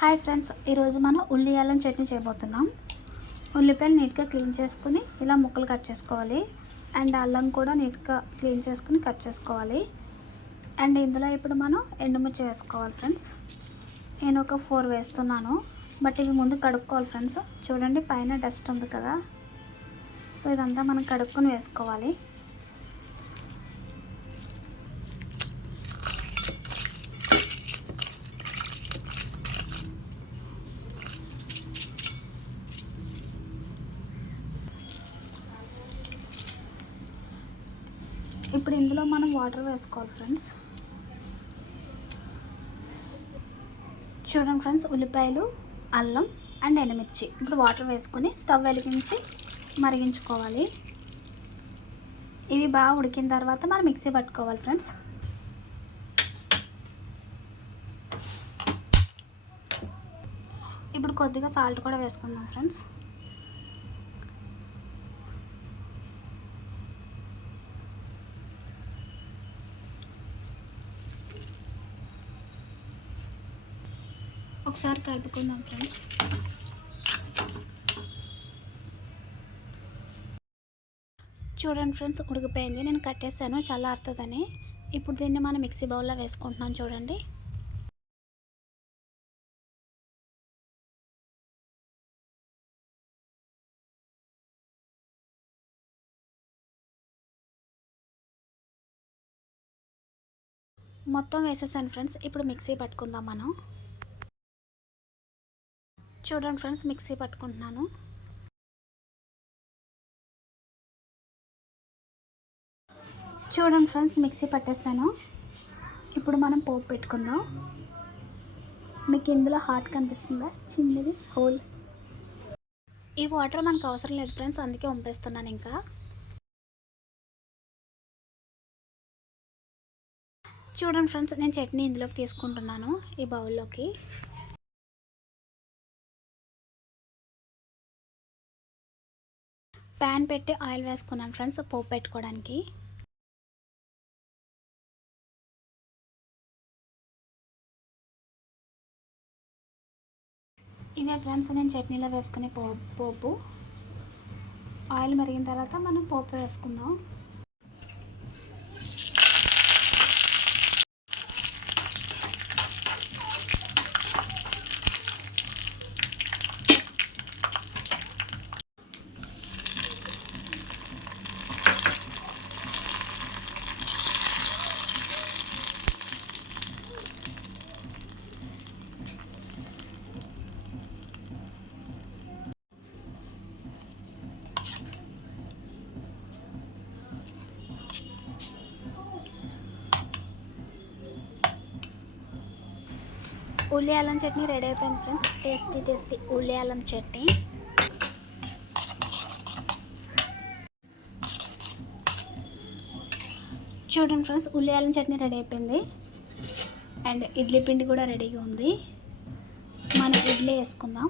Hi friends ఈరోజు మనం ఉల్లి అల్లం చట్నీ చేయబోతున్నాం. ఉల్లిపాయలు నీట్గా క్లీన్ చేసుకుని ఇలా ముక్కలు కట్ చేసుకోవాలి. అండ్ అల్లం కూడా నీట్గా క్లీన్ చేసుకుని కట్ చేసుకోవాలి. అండ్ ఇందులో ఇప్పుడు మనం ఎండుమిర్చి వేసుకోవాలి ఫ్రెండ్స్. నేను ఒక ఫోర్ వేస్తున్నాను బట్ ఇవి ముందు కడుక్కోవాలి ఫ్రెండ్స్. చూడండి పైన డస్ట్ ఉంది కదా. సో ఇదంతా మనం కడుక్కొని వేసుకోవాలి. ఇప్పుడు ఇందులో మనం వాటర్ వేసుకోవాలి ఫ్రెండ్స్. చూడండి ఫ్రెండ్స్ ఉల్లిపాయలు అల్లం అండ్ ఎండుమిర్చి. ఇప్పుడు వాటర్ వేసుకొని స్టవ్ వెలిగించి మరిగించుకోవాలి. ఇవి బాగా ఉడికిన తర్వాత మనం మిక్సీ పట్టుకోవాలి ఫ్రెండ్స్. ఇప్పుడు కొద్దిగా సాల్ట్ కూడా వేసుకుందాం ఫ్రెండ్స్. ఒకసారి కలుపుకుందాం ఫ్రెండ్స్. చూడండి ఫ్రెండ్స్ ఉడికిపోయింది. నేను కట్టేసాను చాలా అర్థదని ఇప్పుడు దీన్ని మనం మిక్సీ బౌల్లో వేసుకుంటున్నాం చూడండి. మొత్తం వేసేసాను ఫ్రెండ్స్. ఇప్పుడు మిక్సీ పట్టుకుందాం మనం. చూడండి ఫ్రెండ్స్ మిక్సీ పట్టుకుంటున్నాను. చూడండి ఫ్రెండ్స్ మిక్సీ పట్టేసాను. ఇప్పుడు మనం పోపు పెట్టుకుందాం. మీకు ఇందులో హాట్ కనిపిస్తుందా? చిన్నది హోల్. ఈ వాటర్ మనకు అవసరం లేదు ఫ్రెండ్స్ అందుకే వంపేస్తున్నాను ఇంకా. చూడండి ఫ్రెండ్స్ నేను చట్నీ ఇందులోకి తీసుకుంటున్నాను ఈ బౌల్లోకి. ప్యాన్ పెట్టి ఆయిల్ వేసుకున్నాను ఫ్రెండ్స్ పోపు పెట్టుకోవడానికి. ఇవే ఫ్రెండ్స్ నేను చట్నీలో వేసుకునే పో పోపు. ఆయిల్ మరిగిన తర్వాత మనం పోపు వేసుకుందాం. ఉల్లి అల్లం చట్నీ రెడీ అయిపోయింది ఫ్రెండ్స్. టేస్టీ టేస్టీ ఉల్లి అల్లం చట్నీ. చూడండి ఫ్రెండ్స్ ఉల్లి అల్లం చట్నీ రెడీ అయిపోయింది. అండ్ ఇడ్లీ పిండి కూడా రెడీగా ఉంది. మనం ఇడ్లీ వేసుకుందాం.